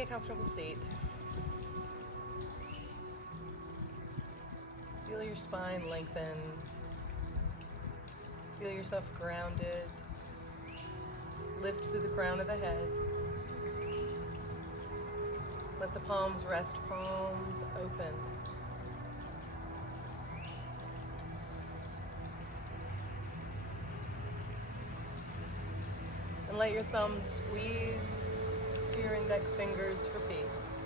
a comfortable seat. Feel your spine lengthen. Feel yourself grounded. Lift through the crown of the head. Let the palms rest, palms open. And let your thumbs squeeze to your index fingers for peace.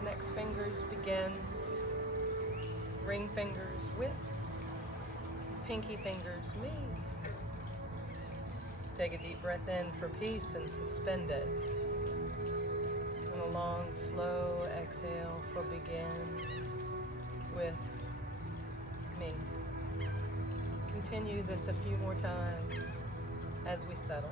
Index fingers begins. Ring fingers with. Pinky fingers me. Take a deep breath in for peace and suspend it. And a long, slow exhale for begins with me. Continue this a few more times as we settle.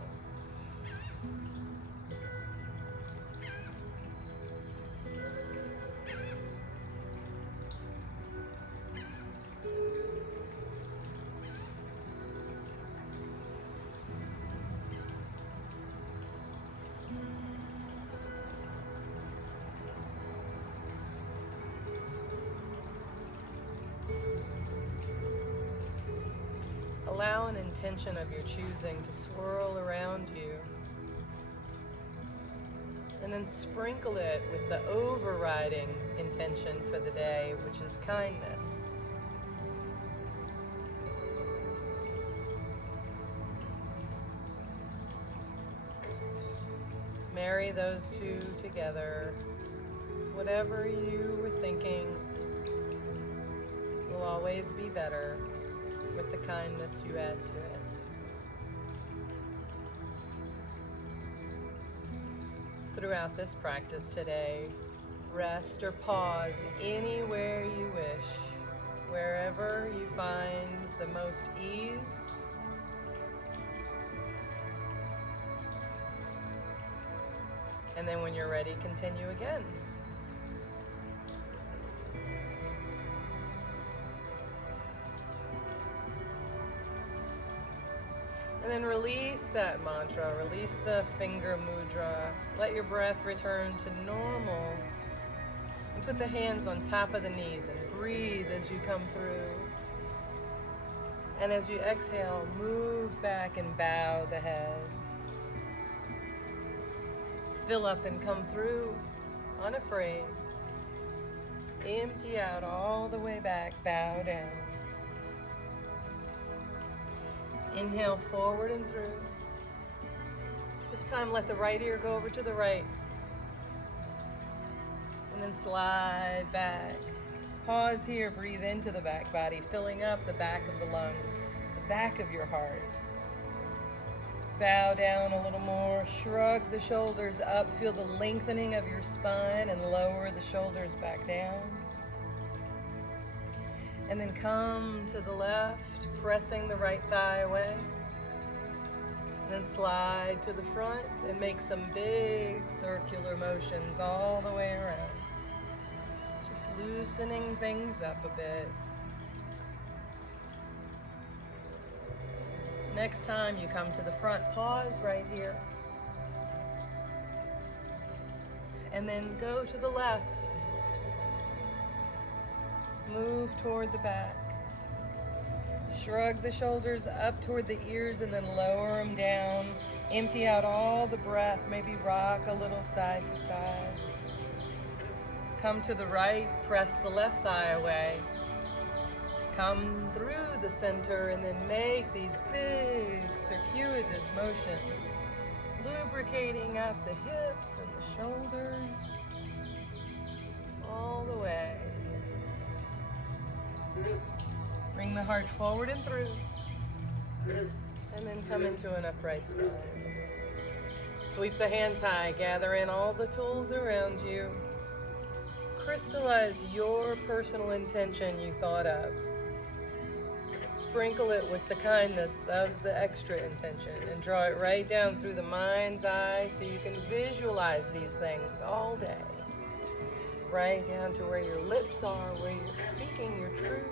Allow an intention of your choosing to swirl around you, and then sprinkle it with the overriding intention for the day, which is kindness. Marry those two together. Whatever you were thinking will always be better with the kindness you add to it. Throughout this practice today, rest or pause anywhere you wish, wherever you find the most ease. And then when you're ready, continue again. And then release that mantra, release the finger mudra. Let your breath return to normal. And put the hands on top of the knees and breathe as you come through. And as you exhale, move back and bow the head. Fill up and come through, unafraid. Empty out all the way back, bow down. Inhale forward and through. This time let the right ear go over to the right. And then slide back. Pause here, breathe into the back body, filling up the back of the lungs, the back of your heart. Bow down a little more, shrug the shoulders up, feel the lengthening of your spine and lower the shoulders back down. And then come to the left, pressing the right thigh away. And then slide to the front and make some big circular motions all the way around. Just loosening things up a bit. Next time you come to the front, pause right here. And then go to the left. Move toward the back. Shrug the shoulders up toward the ears and then lower them down. Empty out all the breath, maybe rock a little side to side. Come to the right, press the left thigh away. Come through the center and then make these big circuitous motions, lubricating up the hips and the shoulders all the way. Bring the heart forward and through, and then come into an upright spine. Sweep the hands high, gather in all the tools around you. Crystallize your personal intention you thought of. Sprinkle it with the kindness of the extra intention and draw it right down through the mind's eye so you can visualize these things all day. Right down to where your lips are, where you're speaking your truth.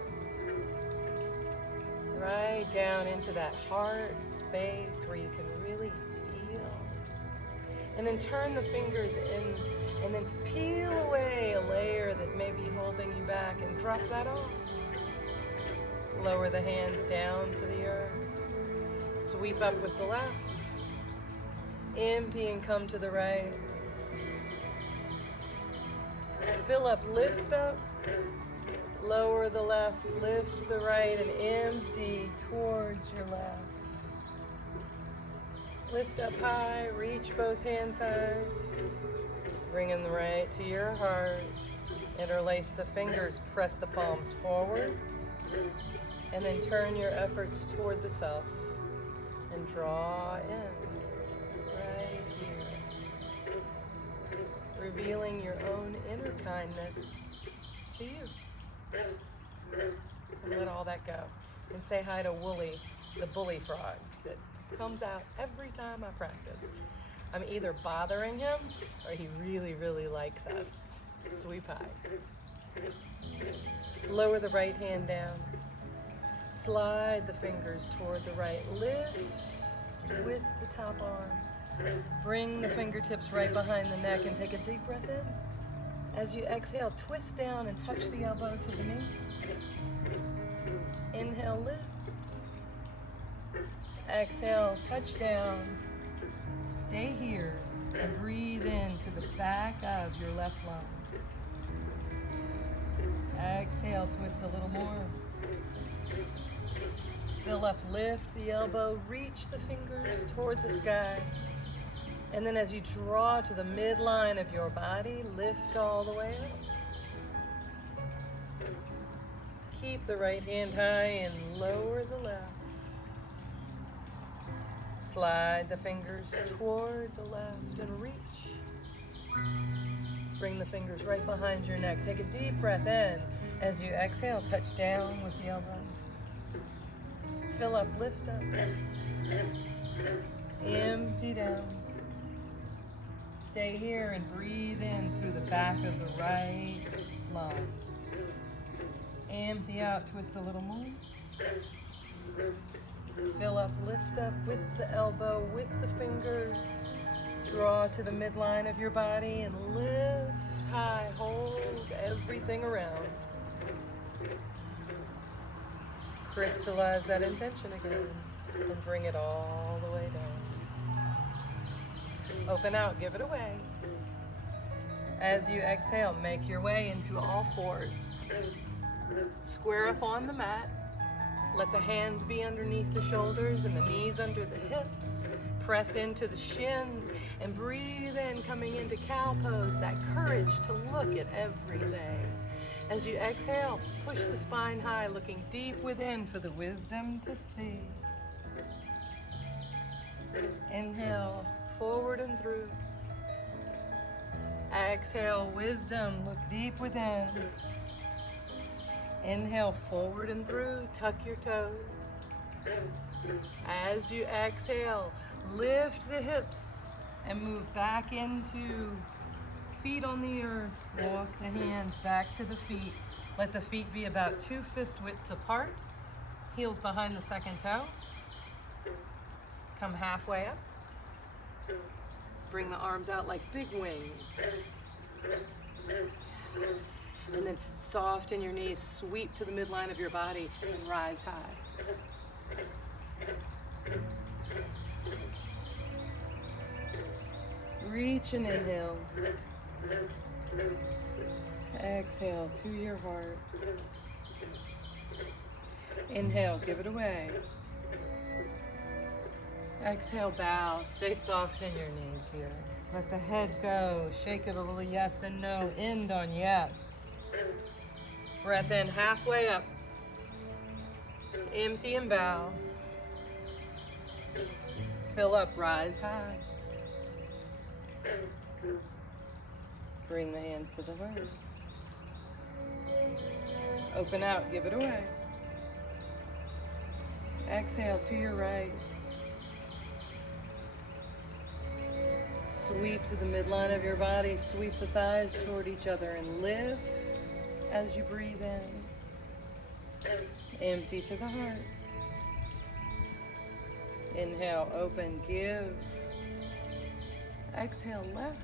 Right down into that heart space where you can really feel. And then turn the fingers in and then peel away a layer that may be holding you back and drop that off. Lower the hands down to the earth. Sweep up with the left. Empty and come to the right. Fill up, lift up. Lower the left, lift the right, and empty towards your left. Lift up high, reach both hands high. Bring in the right to your heart. Interlace the fingers, press the palms forward. And then turn your efforts toward the self. And draw in, right here. Revealing your own inner kindness to you. And let all that go. And say hi to Wooly, the bully frog that comes out every time I practice. I'm either bothering him or he really, really likes us. Sweep high. Lower the right hand down. Slide the fingers toward the right. Lift with the top arm. Bring the fingertips right behind the neck and take a deep breath in. As you exhale, twist down and touch the elbow to the knee. Inhale, lift. Exhale, touch down. Stay here and breathe into the back of your left lung. Exhale, twist a little more. Fill up, lift the elbow, reach the fingers toward the sky. And then as you draw to the midline of your body, lift all the way up. Keep the right hand high and lower the left. Slide the fingers toward the left and reach. Bring the fingers right behind your neck. Take a deep breath in. As you exhale, touch down with the elbow. Fill up, lift up. Empty down. Stay here and breathe in through the back of the right lung. Empty out, twist a little more. Fill up, lift up with the elbow, with the fingers. Draw to the midline of your body and lift high. Hold everything around. Crystallize that intention again and bring it all the way down. Open out, give it away. As you exhale, make your way into all fours. Square up on the mat. Let the hands be underneath the shoulders and the knees under the hips. Press into the shins and breathe in, coming into cow pose, that courage to look at everything. As you exhale, push the spine high, looking deep within for the wisdom to see. Inhale, forward and through. Exhale, wisdom, look deep within. Inhale, forward and through, tuck your toes. As you exhale, lift the hips and move back into feet on the earth. Walk the hands back to the feet. Let the feet be about 2 fist widths apart. Heels behind the second toe. Come halfway up. Bring the arms out like big wings. And then soften your knees, sweep to the midline of your body, and rise high. Reach and inhale. Exhale to your heart. Inhale, give it away. Exhale, bow. Stay soft in your knees here. Let the head go. Shake it a little yes and no. End on yes. Breath in halfway up. Empty and bow. Fill up, rise high. Bring the hands to the right. Open out, give it away. Exhale to your right. Sweep to the midline of your body. Sweep the thighs toward each other and lift as you breathe in. Empty to the heart. Inhale, open, give. Exhale, left.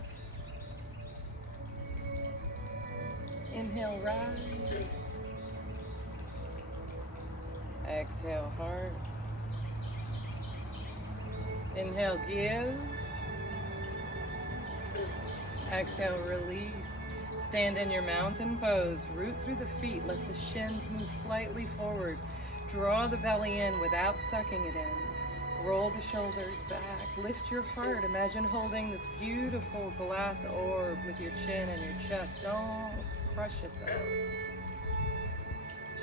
Inhale, rise. Exhale, heart. Inhale, give. Exhale, release. Stand in your mountain pose. Root through the feet. Let the shins move slightly forward. Draw the belly in without sucking it in. Roll the shoulders back. Lift your heart. Imagine holding this beautiful glass orb with your chin and your chest. Don't crush it though.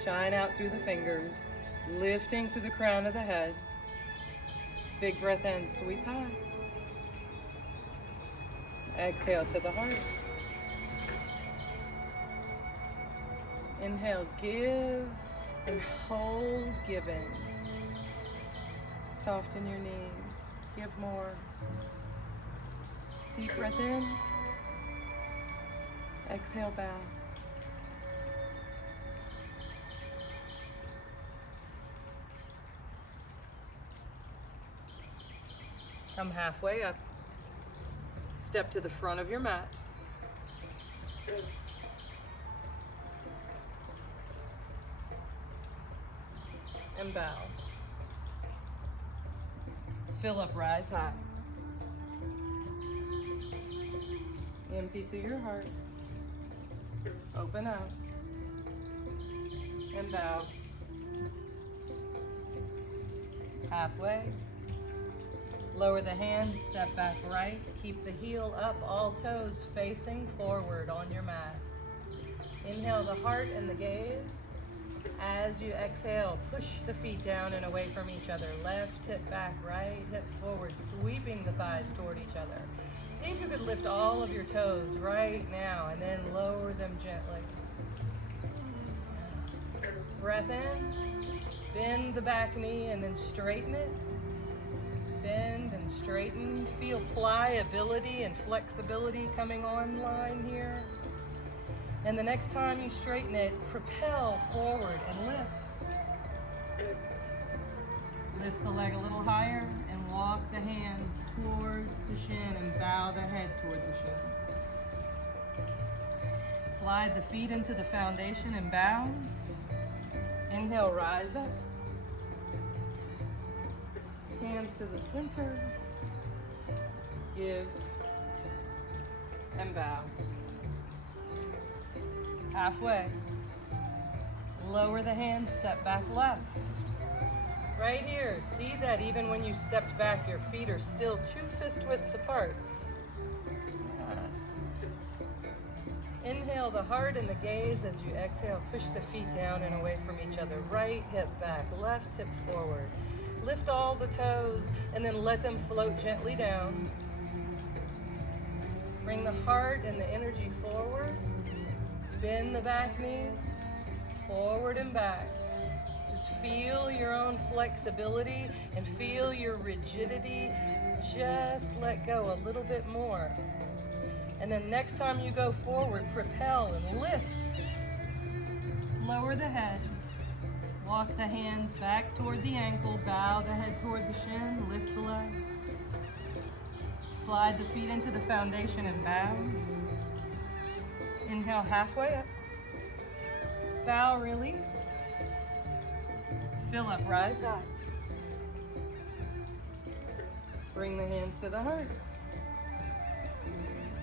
Shine out through the fingers. Lifting through the crown of the head. Big breath in, sweep high. Exhale to the heart. Inhale, give and hold giving. Soften your knees. Give more. Deep breath in. Exhale, bow. Come halfway up. Step to the front of your mat. And bow. Fill up, rise high. Empty to your heart. Open out. And bow. Halfway. Lower the hands, step back right. Keep the heel up, all toes facing forward on your mat. Inhale the heart and the gaze. As you exhale, push the feet down and away from each other. Left hip back, right hip forward, sweeping the thighs toward each other. See if you could lift all of your toes right now and then lower them gently. Breath in, bend the back knee and then straighten it. Bend and straighten. Feel pliability and flexibility coming online here. And the next time you straighten it, propel forward and lift. Lift the leg a little higher and walk the hands towards the shin and bow the head toward the shin. Slide the feet into the foundation and bow. Inhale, rise up. Hands to the center. Give and bow. Halfway. Lower the hands, step back left. Right here, see that even when you stepped back, your feet are still 2 fist widths apart. Yes. Inhale the heart and the gaze as you exhale. Push the feet down and away from each other. Right hip back, left hip forward. Lift all the toes and then let them float gently down. Bring the heart and the energy forward. Bend the back knee, forward and back. Just feel your own flexibility and feel your rigidity. Just let go a little bit more. And then next time you go forward, propel and lift. Lower the head. Walk the hands back toward the ankle, bow the head toward the shin, lift the leg. Slide the feet into the foundation and bow. Inhale halfway up. Bow, release. Fill up, rise high. Bring the hands to the heart.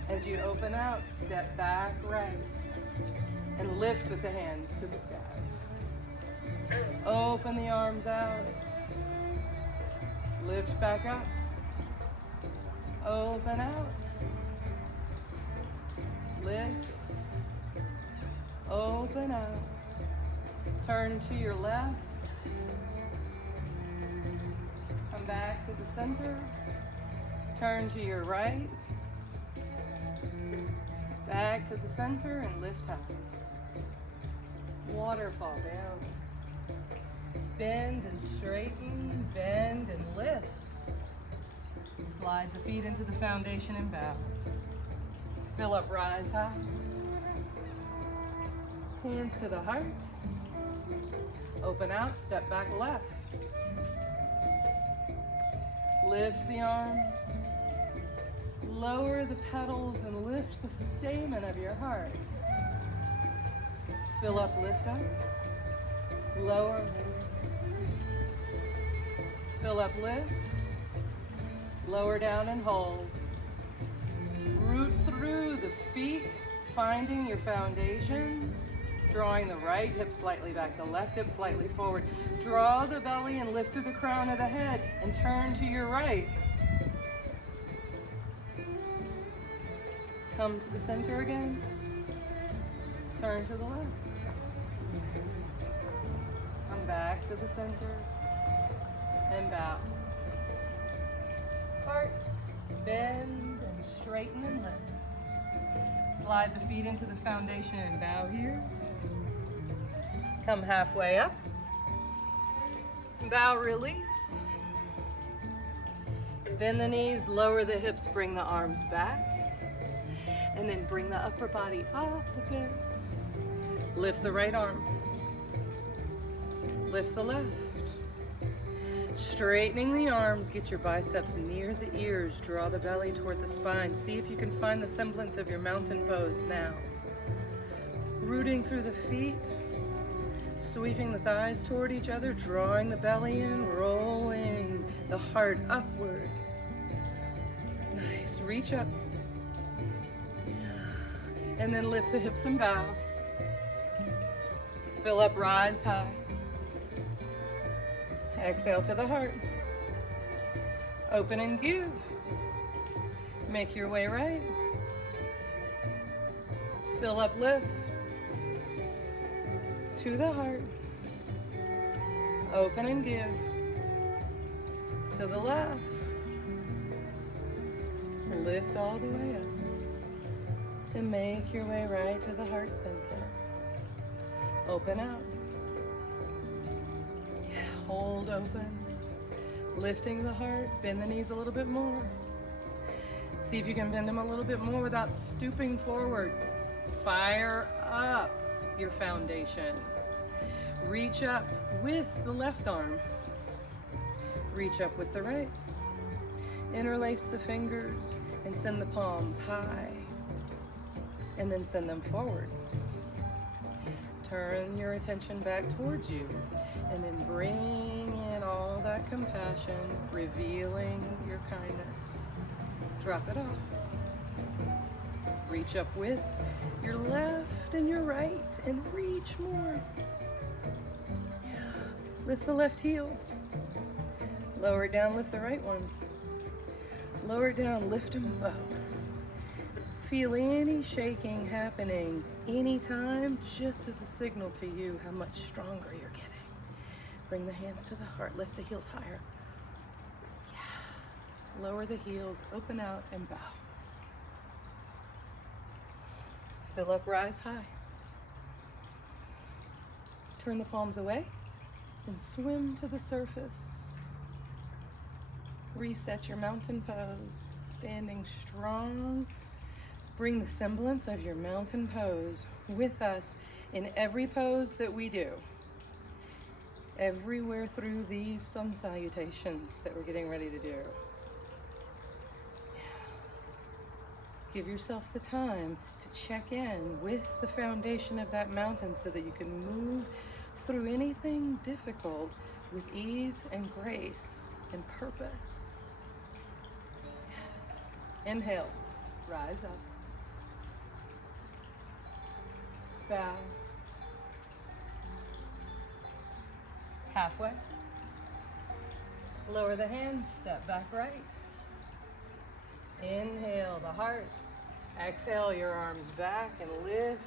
As you open out, step back right. And lift with the hands to the sky. Open the arms out. Lift back up. Open out. Lift. Open out. Turn to your left. Come back to the center. Turn to your right. Back to the center and lift high. Waterfall down. Bend and straighten, bend and lift. Slide the feet into the foundation and bow. Fill up, rise high. Hands to the heart. Open out, step back left. Lift the arms. Lower the petals and lift the stamen of your heart. Fill up, lift up. Lower. Fill up, lift. Lower down and hold. Root through the feet, finding your foundation. Drawing the right hip slightly back, the left hip slightly forward. Draw the belly and lift through the crown of the head and turn to your right. Come to the center again. Turn to the left. Come back to the center and bow. Heart, bend and straighten and lift. Slide the feet into the foundation and bow here. Come halfway up. Bow, release. Bend the knees, lower the hips, bring the arms back. And then bring the upper body up a bit. Lift the right arm. Lift the left. Straightening the arms, get your biceps near the ears. Draw the belly toward the spine. See if you can find the semblance of your mountain pose now. Rooting through the feet. Sweeping the thighs toward each other, drawing the belly in, rolling the heart upward. Nice, reach up. And then lift the hips and bow. Fill up, rise high. Exhale to the heart. Open and give. Make your way right. Fill up, lift. To the heart. Open and give. To the left. Lift all the way up. And make your way right to the heart center. Open out. Hold open. Lifting the heart. Bend the knees a little bit more. See if you can bend them a little bit more without stooping forward. Fire up your foundation. Reach up with the left arm. Reach up with the right. Interlace the fingers and send the palms high. And then send them forward. Turn your attention back towards you. And then bring in all that compassion, revealing your kindness. Drop it off. Reach up with your left and your right and reach more. Yeah. Lift the left heel. Lower it down, lift the right one. Lower it down, lift them both. Feel any shaking happening anytime, just as a signal to you how much stronger you're getting. Bring the hands to the heart, lift the heels higher. Yeah. Lower the heels, open out and bow. Fill up, rise high. Turn the palms away and swim to the surface. Reset your mountain pose, standing strong. Bring the semblance of your mountain pose with us in every pose that we do. Everywhere through these sun salutations that we're getting ready to do. Give yourself the time to check in with the foundation of that mountain so that you can move through anything difficult with ease and grace and purpose. Yes. Inhale, rise up. Bow. Halfway. Lower the hands, step back right. Inhale the heart. Exhale your arms back and lift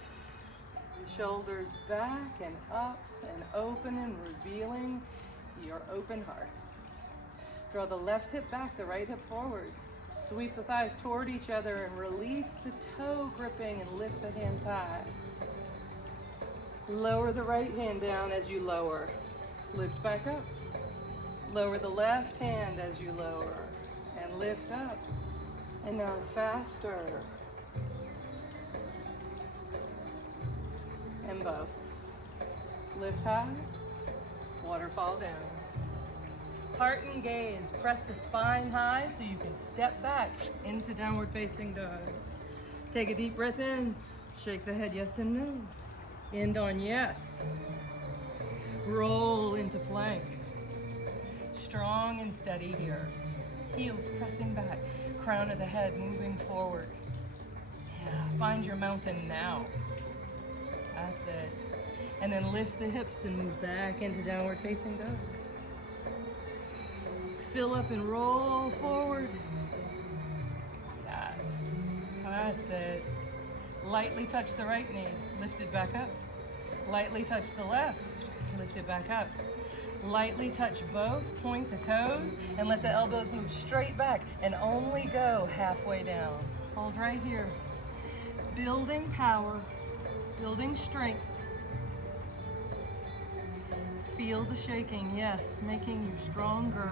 the shoulders back and up and open and revealing your open heart. Draw the left hip back, the right hip forward. Sweep the thighs toward each other and release the toe gripping and lift the hands high. Lower the right hand down as you lower. Lift back up. Lower the left hand as you lower and lift up. And now faster. And both. Lift high, waterfall down. Heart and gaze. Press the spine high so you can step back into downward facing dog. Take a deep breath in. Shake the head yes and no. End on yes. Roll into plank. Strong and steady here. Heels pressing back. Crown of the head moving forward. Yeah, find your mountain now. That's it. And then lift the hips and move back into downward facing dog. Fill up and roll forward. Yes. That's it. Lightly touch the right knee. Lift it back up. Lightly touch the left. Lift it back up. Lightly touch both. Point the toes and let the elbows move straight back and only go halfway down. Hold right here. Building power. Building strength. Feel the shaking, yes, making you stronger.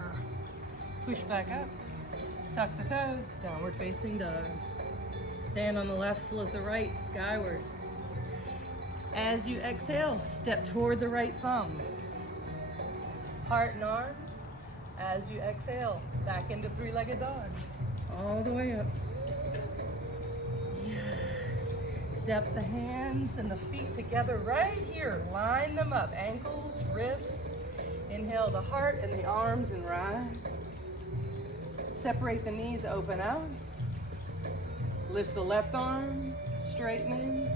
Push back up, tuck the toes, downward facing dog. Stand on the left, float the right, skyward. As you exhale, step toward the right thumb. Heart and arms. As you exhale, back into three-legged dog. All the way up. Step the hands and the feet together right here. Line them up, ankles, wrists. Inhale the heart and the arms and rise. Separate the knees, open out. Lift the left arm, straightening.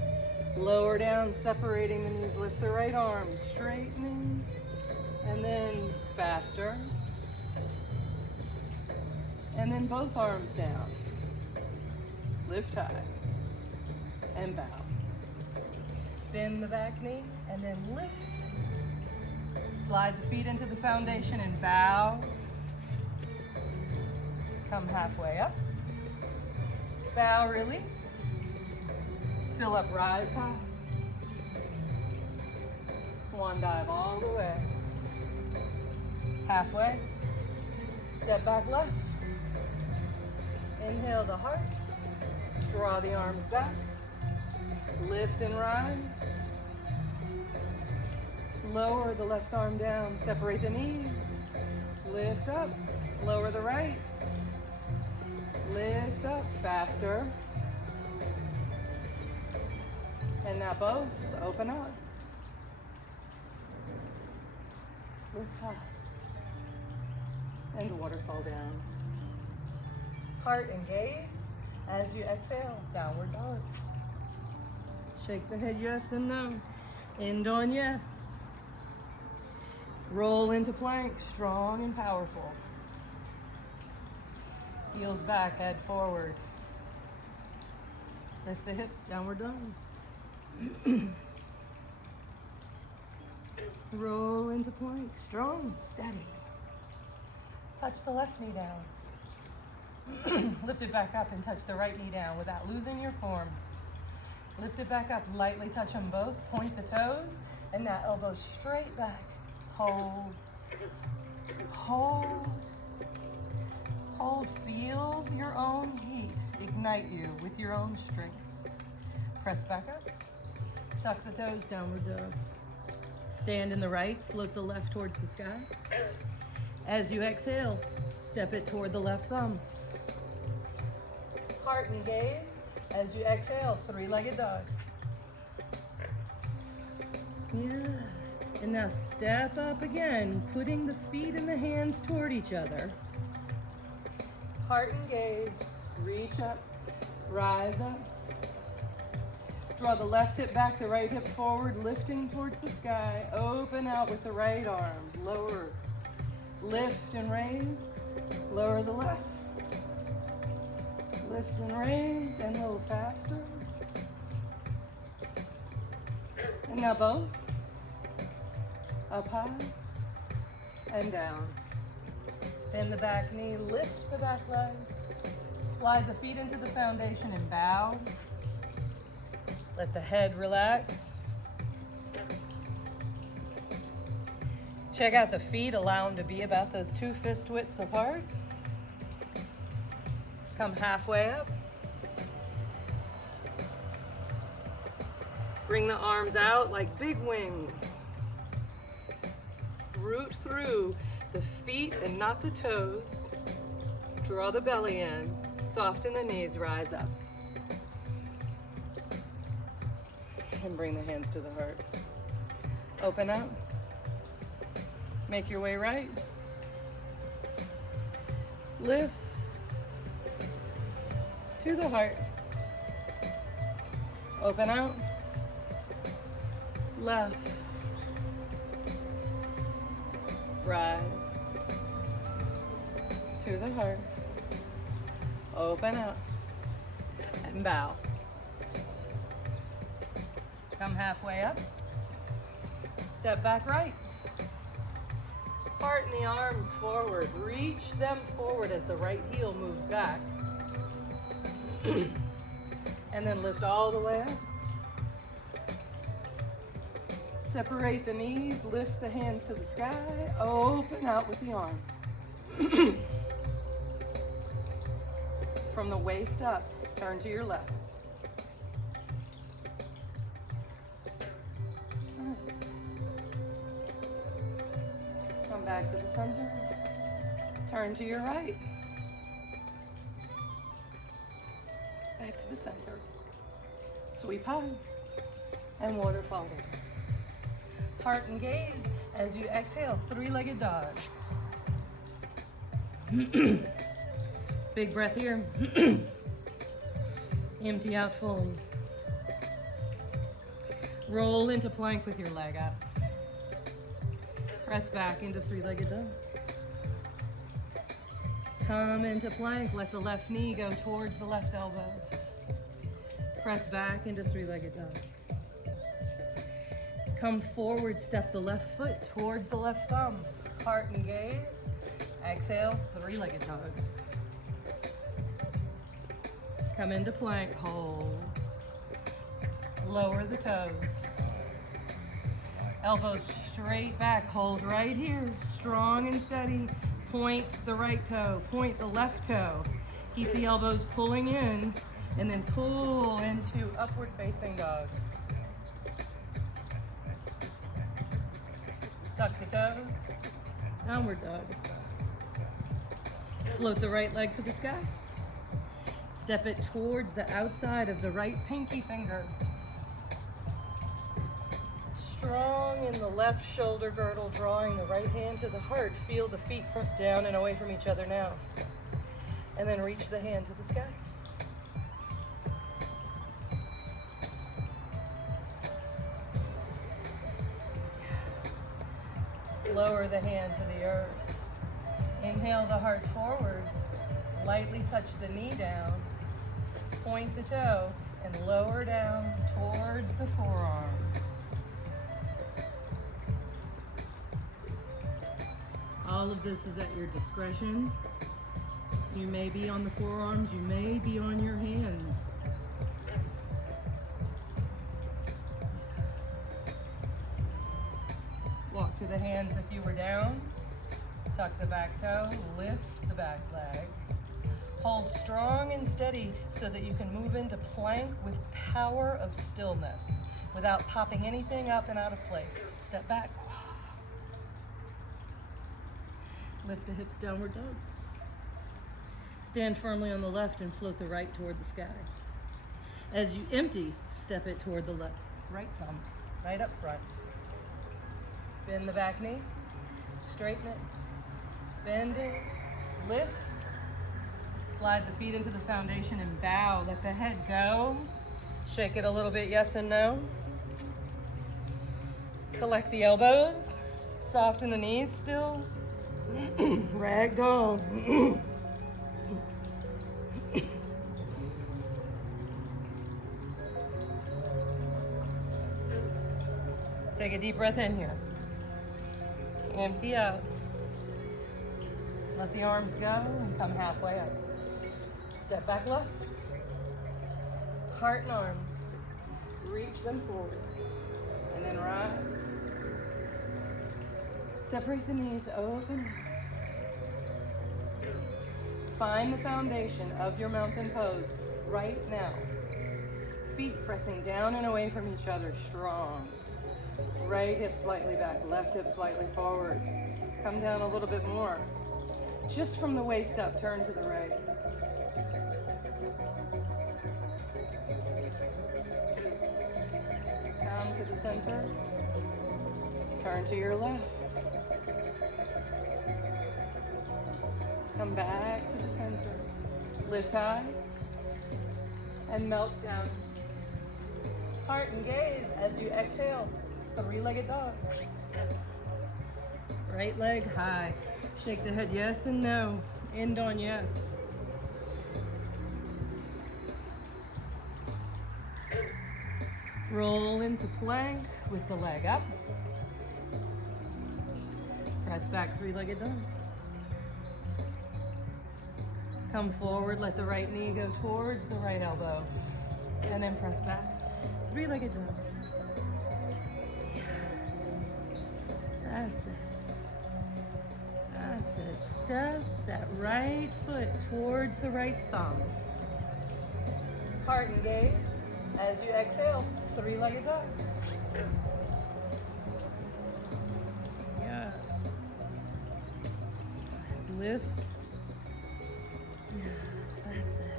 Lower down, separating the knees. Lift the right arm, straightening. And then faster. And then both arms down. Lift high. And bow. Bend the back knee and then lift. Slide the feet into the foundation and bow. Come halfway up. Bow, release. Fill up, rise high. Swan dive all the way. Halfway. Step back left. Inhale the heart. Draw the arms back. Lift and rise. Lower the left arm down. Separate the knees. Lift up. Lower the right. Lift up. Faster. And now both. Open up. Lift high. And waterfall down. Heart and gaze. As you exhale, downward dog. Shake the head yes and no. End on yes. Roll into plank, strong and powerful. Heels back, head forward. Lift the hips, downward dog. Roll into plank, strong, steady. Touch the left knee down. Lift it back up and touch the right knee down without losing your form. Lift it back up, lightly touch them both, point the toes, and now elbows straight back. Hold, hold, hold. Feel your own heat ignite you with your own strength. Press back up, tuck the toes, downward dog. Stand in the right, float the left towards the sky. As you exhale, step it toward the left thumb. Heart and gaze. As you exhale, three-legged dog. Yes. And now step up again, putting the feet and the hands toward each other. Heart and gaze. Reach up, rise up. Draw the left hip back, the right hip forward, lifting towards the sky. Open out with the right arm. Lower. Lift and raise. Lower the left. Lift and raise, and a little faster. And now both. Up high and down. Bend the back knee, lift the back leg. Slide the feet into the foundation and bow. Let the head relax. Check out the feet, allow them to be about those 2 fist widths apart. Come halfway up. Bring the arms out like big wings. Root through the feet and not the toes. Draw the belly in, soften the knees, rise up. And bring the hands to the heart. Open up. Make your way right. Lift to the heart. Open out. Left. Rise to the heart. Open up and bow. Come halfway up. Step back right. Heart and the arms forward. Reach them forward as the right heel moves back. And then lift all the way up. Separate the knees, lift the hands to the sky, open out with the arms. From the waist up, turn to your left. Come back to the center, turn to your right. Back to the center. Sweep high and waterfall. Heart and gaze as you exhale, three-legged dog. Big breath here. Empty out full. Roll into plank with your leg up. Press back into three-legged dog. Come into plank, let the left knee go towards the left elbow. Press back into three-legged dog. Come forward, step the left foot towards the left thumb. Heart and gaze. Exhale, three-legged dog. Come into plank, hold. Lower the toes. Elbows straight back, hold right here. Strong and steady. Point the right toe, point the left toe. Keep the elbows pulling in, and then pull into upward facing dog. Tuck the toes, downward dog. Float the right leg to the sky. Step it towards the outside of the right pinky finger. Strong in the left shoulder girdle, drawing the right hand to the heart. Feel the feet press down and away from each other now. And then reach the hand to the sky. Yes. Lower the hand to the earth. Inhale the heart forward. Lightly touch the knee down. Point the toe and lower down towards the forearms. All of this is at your discretion. You may be on the forearms, you may be on your hands. Walk to the hands if you were down. Tuck the back toe, lift the back leg. Hold strong and steady so that you can move into plank with power of stillness without popping anything up and out of place. Step back. Lift the hips, downward dog. Stand firmly on the left and float the right toward the sky. As you empty, step it toward the left. Right thumb, right up front. Bend the back knee, straighten it, bend it, lift. Slide the feet into the foundation and bow. Let the head go. Shake it a little bit, yes and no. Collect the elbows. Soften the knees still. Ragdoll. Take a deep breath in here. Empty out. Let the arms go and come halfway up. Step back left. Heart and arms. Reach them forward. And then rise. Separate the knees, open. Find the foundation of your mountain pose right now. Feet pressing down and away from each other, strong. Right hip slightly back, left hip slightly forward. Come down a little bit more. Just from the waist up, turn to the right. Come to the center. Turn to your left. Come back to the center. Lift high and melt down. Heart and gaze as you exhale. Three-legged dog. Right leg high. Shake the head yes and no. End on yes. Roll into plank with the leg up. Press back, three-legged dog. Come forward, let the right knee go towards the right elbow. And then press back. Three-legged dog. That's it. That's it. Step that right foot towards the right thumb. Heart and gaze as you exhale. Three-legged dog. Yes. Lift. That's it.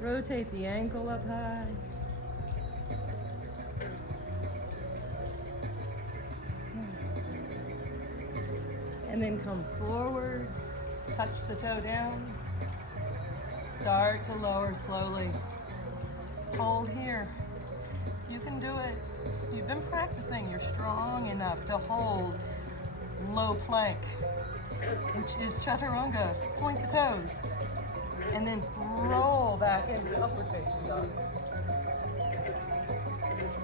Rotate the ankle up high. And then come forward, touch the toe down. Start to lower slowly. Hold here. You can do it. You've been practicing. You're strong enough to hold low plank, which is chaturanga. Point the toes. And then roll back into upward facing dog.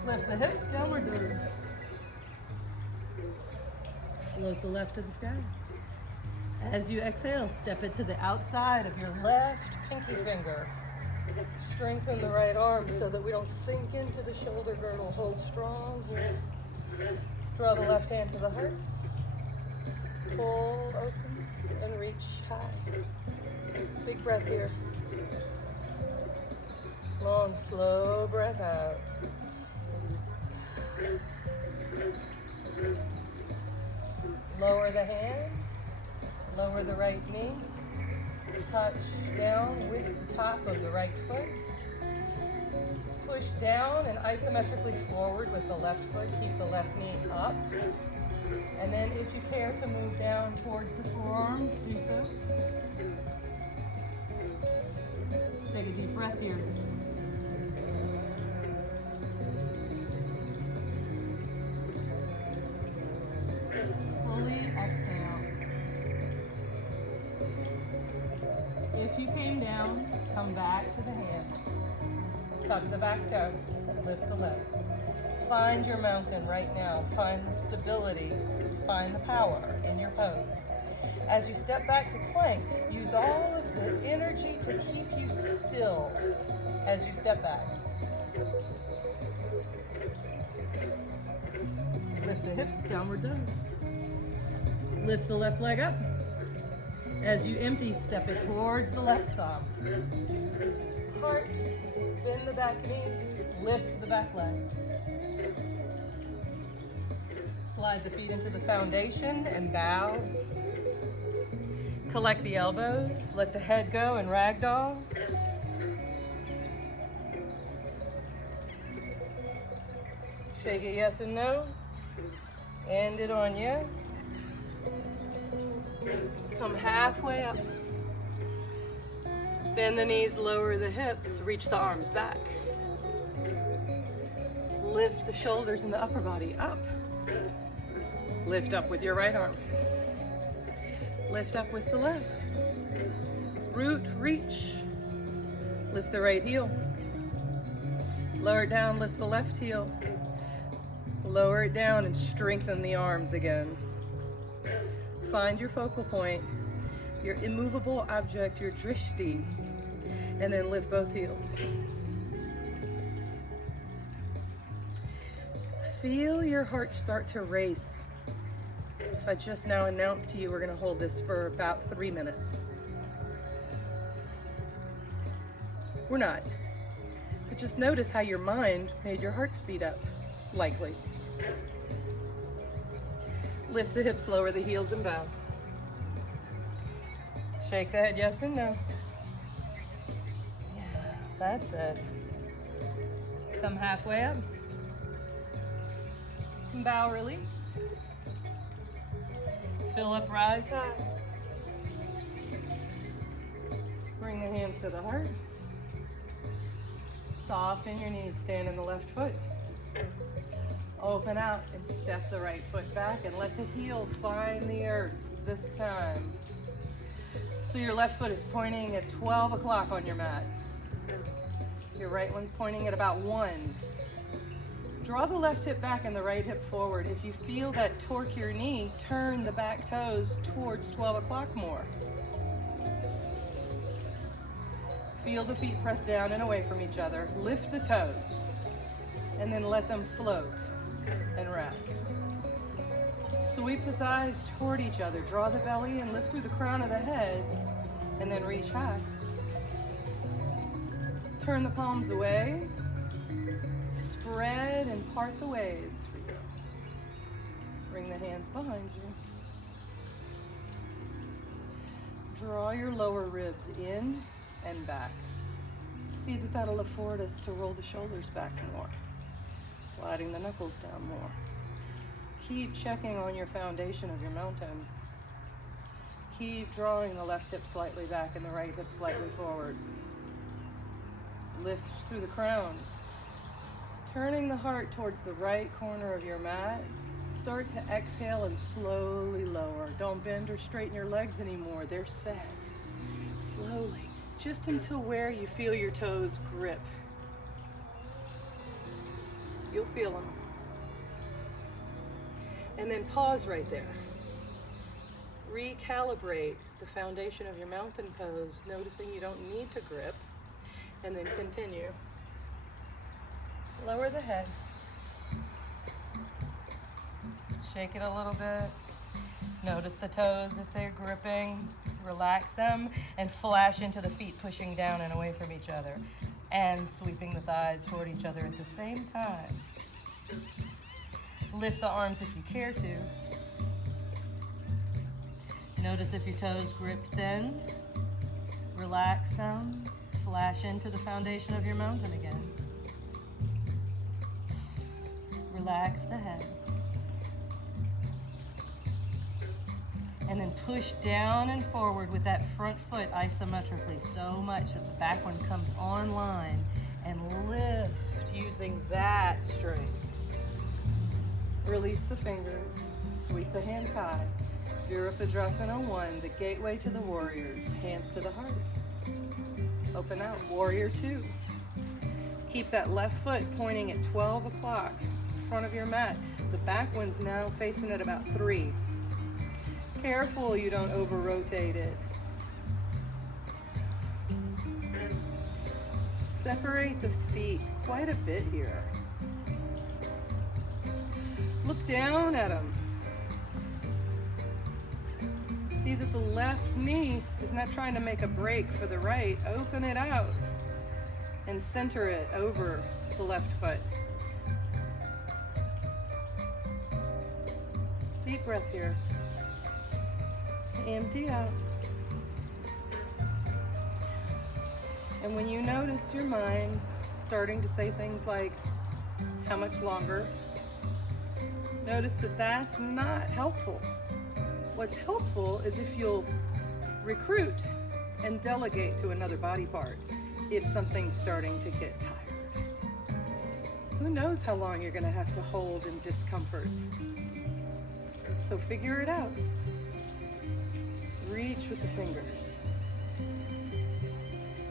Lift the hips, downward dog. Float the left to the sky. As you exhale, step it to the outside of your left pinky finger. Strengthen the right arm so that we don't sink into the shoulder girdle. Hold strong here. Draw the left hand to the heart. Pull open and reach high. Big breath here. Long, slow breath out. Lower the hand, lower the right knee, touch down with the top of the right foot. Push down and isometrically forward with the left foot. Keep the left knee up. And then if you care to move down towards the forearms, do so. Take a deep breath here. Fully exhale. If you came down, come back to the hands. Tuck the back toe and lift the leg. Find your mountain right now. Find the stability. Find the power in your pose. As you step back to plank, use all of the energy to keep you still as you step back. Lift the hips, downward dog. Lift the left leg up. As you empty, step it towards the left thumb. Heart, bend the back knee, lift the back leg. Slide the feet into the foundation and bow. Collect the elbows, let the head go and ragdoll. Shake it yes and no. End it on yes. Come halfway up. Bend the knees, lower the hips, reach the arms back. Lift the shoulders and the upper body up. Lift up with your right arm. Lift up with the left. Root, reach. Lift the right heel. Lower it down, lift the left heel. Lower it down and strengthen the arms again. Find your focal point, your immovable object, your drishti, and then lift both heels. Feel your heart start to race. I just now announced to you we're going to hold this for about 3 minutes. We're not. But just notice how your mind made your heart speed up, likely. Lift the hips, lower the heels, and bow. Shake the head, yes and no. Yeah, that's it. Come halfway up. Bow, release. Fill up, rise high. Bring the hands to the heart. Soften your knees, stand in the left foot. Open out and step the right foot back and let the heel find the earth this time. So your left foot is pointing at 12 o'clock on your mat. Your right one's pointing at about 1. Draw the left hip back and the right hip forward. If you feel that torque your knee, turn the back toes towards 12 o'clock more. Feel the feet press down and away from each other. Lift the toes and then let them float and rest. Sweep the thighs toward each other. Draw the belly and lift through the crown of the head and then reach high. Turn the palms away. Spread and part the waves for you. Bring the hands behind you. Draw your lower ribs in and back. See that that'll afford us to roll the shoulders back more. Sliding the knuckles down more. Keep checking on your foundation of your mountain. Keep drawing the left hip slightly back and the right hip slightly forward. Lift through the crown. Turning the heart towards the right corner of your mat. Start to exhale and slowly lower. Don't bend or straighten your legs anymore. They're set. Slowly, just until where you feel your toes grip. You'll feel them. And then pause right there. Recalibrate the foundation of your mountain pose, noticing you don't need to grip, and then continue. Lower the head. Shake it a little bit. Notice the toes if they're gripping. Relax them and flash into the feet, pushing down and away from each other and sweeping the thighs toward each other at the same time. Lift the arms if you care to. Notice if your toes gripped then. Relax them. Flash into the foundation of your mountain again. Relax the head. And then push down and forward with that front foot isometrically so much that the back one comes online, and lift using that strength. Release the fingers, sweep the hands high. Virabhadrasana 1, the gateway to the warriors, hands to the heart. Open out, warrior 2. Keep that left foot pointing at 12 o'clock, front of your mat. The back one's now facing at about 3. Careful you don't over-rotate it. Separate the feet quite a bit here. Look down at them. See that the left knee is not trying to make a break for the right. Open it out and center it over the left foot. Deep breath here. Empty out. And when you notice your mind starting to say things like, how much longer? Notice that that's not helpful. What's helpful is if you'll recruit and delegate to another body part if something's starting to get tired. Who knows how long you're going to have to hold in discomfort? So figure it out. Reach with the fingers.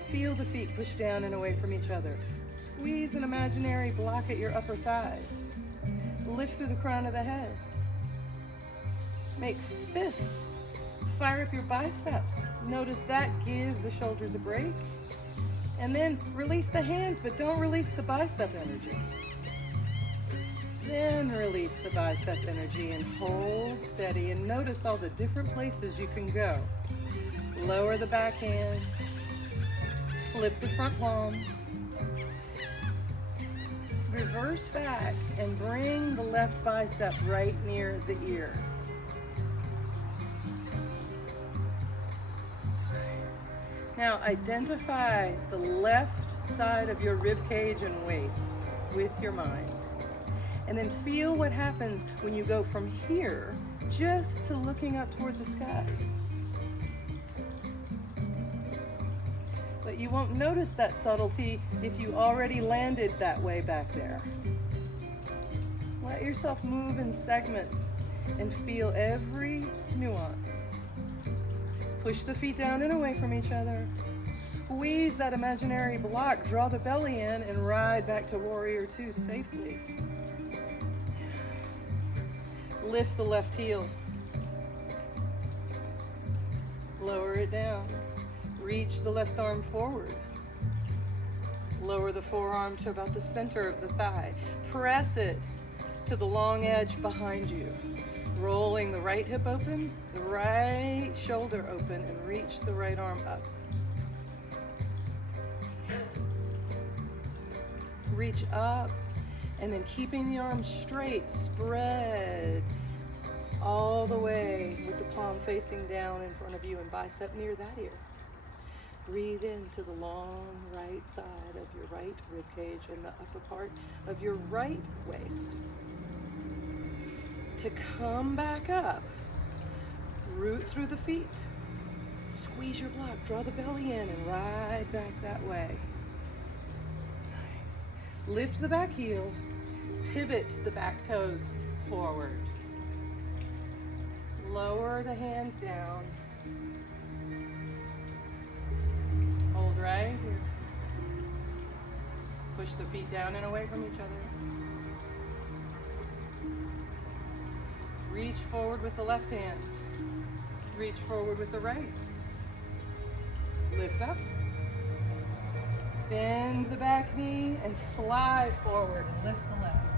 Feel the feet push down and away from each other. Squeeze an imaginary block at your upper thighs. Lift through the crown of the head. Make fists. Fire up your biceps. Notice that. Give the shoulders a break. And then release the hands, but don't release the bicep energy. Then release the bicep energy and hold steady, and notice all the different places you can go. Lower the back hand, flip the front palm, reverse back and bring the left bicep right near the ear. Now identify the left side of your rib cage and waist with your mind. And then feel what happens when you go from here just to looking up toward the sky. But you won't notice that subtlety if you already landed that way back there. Let yourself move in segments and feel every nuance. Push the feet down and away from each other. Squeeze that imaginary block, draw the belly in, and ride back to Warrior Two safely. Lift the left heel. Lower it down. Reach the left arm forward. Lower the forearm to about the center of the thigh. Press it to the long edge behind you. Rolling the right hip open, the right shoulder open, and reach the right arm up. Reach up, and then keeping the arm straight, spread all the way with the palm facing down in front of you and bicep near that ear. Breathe into the long right side of your right rib cage and the upper part of your right waist. To come back up, root through the feet. Squeeze your block, draw the belly in, and ride back that way. Nice. Lift the back heel, pivot the back toes forward. Lower the hands down. Hold right here. Push the feet down and away from each other. Reach forward with the left hand. Reach forward with the right. Lift up. Bend the back knee and fly forward and lift the left.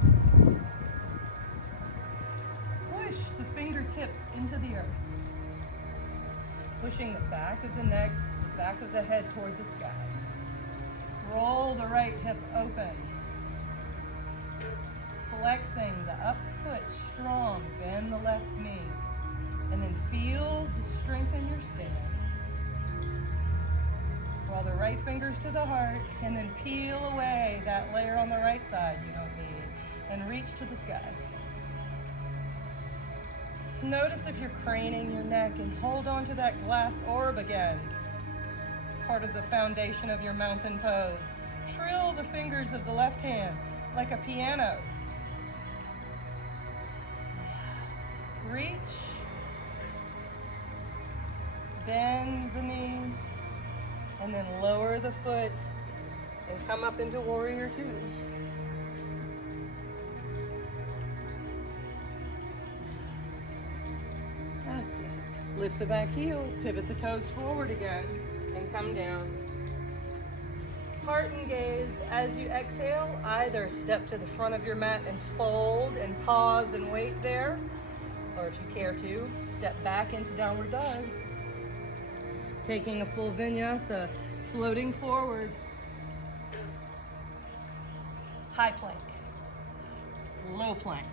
Push the fingertips into the earth. Pushing the back of the neck, the back of the head toward the sky. Roll the right hip open. Flexing the up foot strong, bend the left knee. And then feel the strength in your stance. Draw the right fingers to the heart and then peel away that layer on the right side you don't need and reach to the sky. Notice if you're craning your neck and hold on to that glass orb again. Part of the foundation of your mountain pose. Trill the fingers of the left hand like a piano. Reach. Bend the knee. And then lower the foot and come up into Warrior Two. That's it. Lift the back heel, pivot the toes forward again, and come down. Heart and gaze as you exhale. Either step to the front of your mat and fold and pause and wait there, or if you care to, step back into downward dog. Taking a full vinyasa, floating forward. High plank, low plank.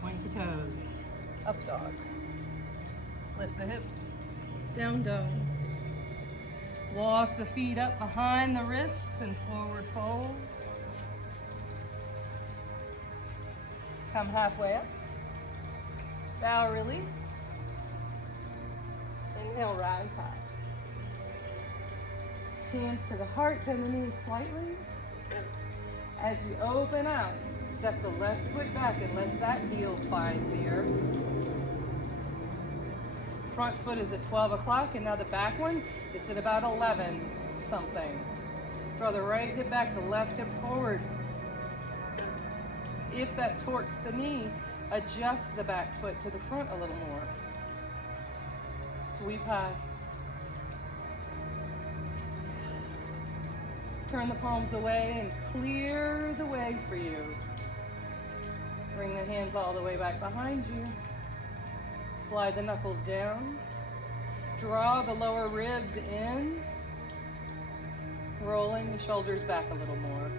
Point the toes, up dog. Lift the hips, down dog. Walk the feet up behind the wrists and forward fold. Come halfway up. Bow, release. Inhale, rise high. Hands to the heart, bend the knees slightly. As you open out, step the left foot back and let that heel find the earth. Front foot is at 12 o'clock, and now the back one, it's at about 11 something. Draw the right hip back, the left hip forward. If that torques the knee, adjust the back foot to the front a little more. Sweep high. Turn the palms away and clear the way for you. Bring the hands all the way back behind you. Slide the knuckles down. Draw the lower ribs in. Rolling the shoulders back a little more.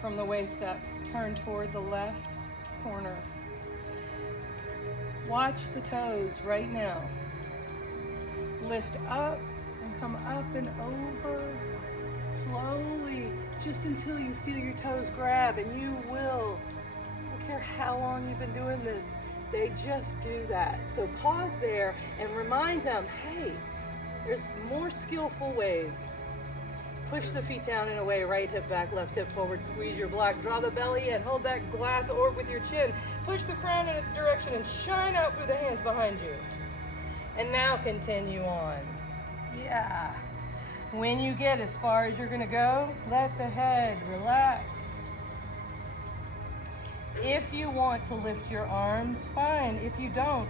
From the waist up, turn toward the left corner. Watch the toes right now. Lift up and come up and over slowly, just until you feel your toes grab, and you will. I don't care how long you've been doing this, they just do that. So pause there and remind them, hey, there's more skillful ways. Push the feet down and away, right hip back, left hip forward, squeeze your block, draw the belly in, hold that glass orb with your chin, push the crown in its direction and shine out through the hands behind you. And now continue on. Yeah. When you get as far as you're gonna go, let the head relax. If you want to lift your arms, fine. If you don't,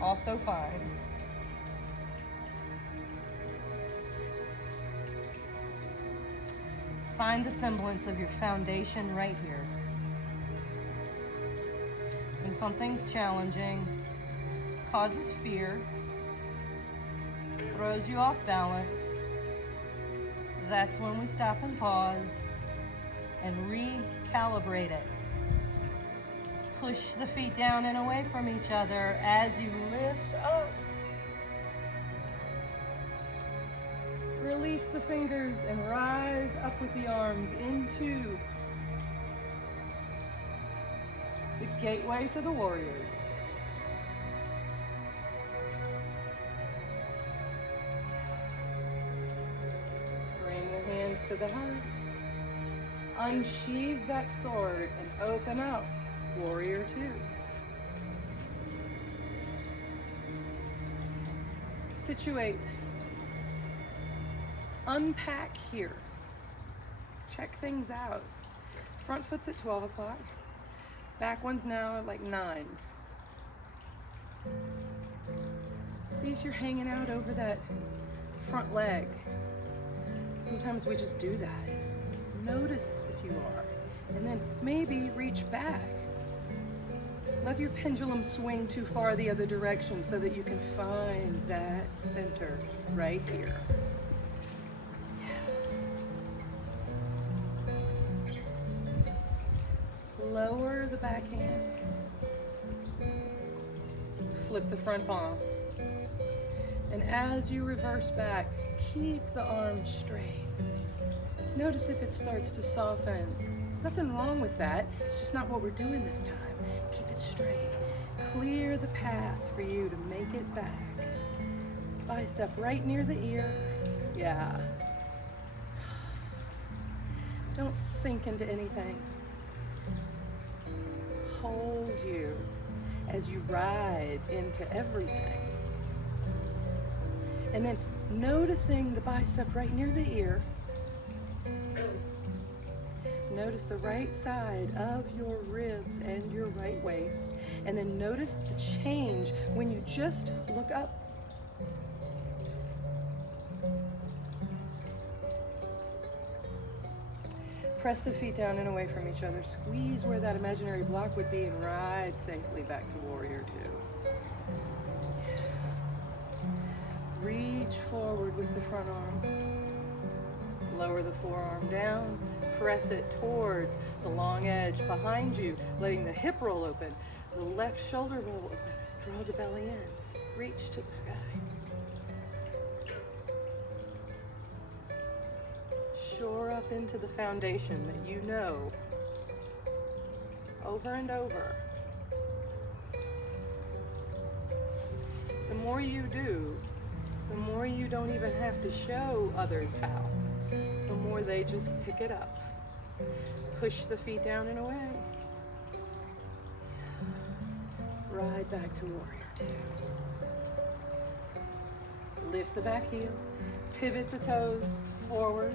also fine. Find the semblance of your foundation right here. When something's challenging, causes fear, throws you off balance, that's when we stop and pause and recalibrate it. Push the feet down and away from each other as you lift up. Release the fingers and rise up with the arms into the gateway to the warriors. Bring your hands to the heart. Unsheathe that sword and open up, warrior two. Situate. Unpack here. Check things out. Front foot's at 12 o'clock. Back one's now at like 9. See if you're hanging out over that front leg. Sometimes we just do that. Notice if you are. And then maybe reach back. Let your pendulum swing too far the other direction so that you can find that center right here. Lower the back hand. Flip the front palm. And as you reverse back, keep the arms straight. Notice if it starts to soften. There's nothing wrong with that. It's just not what we're doing this time. Keep it straight. Clear the path for you to make it back. Bicep right near the ear. Yeah. Don't sink into anything. Hold you as you ride into everything. And then noticing the bicep right near the ear. Notice the right side of your ribs and your right waist. And then notice the change when you just look up. Press the feet down and away from each other. Squeeze where that imaginary block would be and ride safely back to warrior two. Reach forward with the front arm. Lower the forearm down. Press it towards the long edge behind you, letting the hip roll open. The left shoulder roll open. Draw the belly in. Reach to the sky. Shore up into the foundation that you know over and over. The more you do, the more you don't even have to show others how. The more they just pick it up. Push the feet down and away. Ride back to warrior two. Lift the back heel. Pivot the toes forward.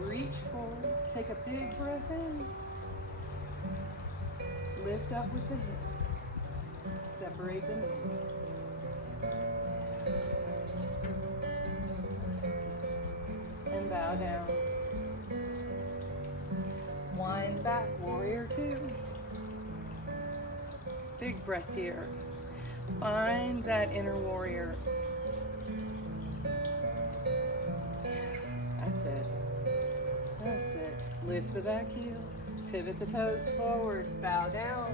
Reach forward. Take a big breath in. Lift up with the hips. Separate the knees. And bow down. Wind back, warrior two. Big breath here. Find that inner warrior. That's it. That's it. Lift the back heel. Pivot the toes forward. Bow down.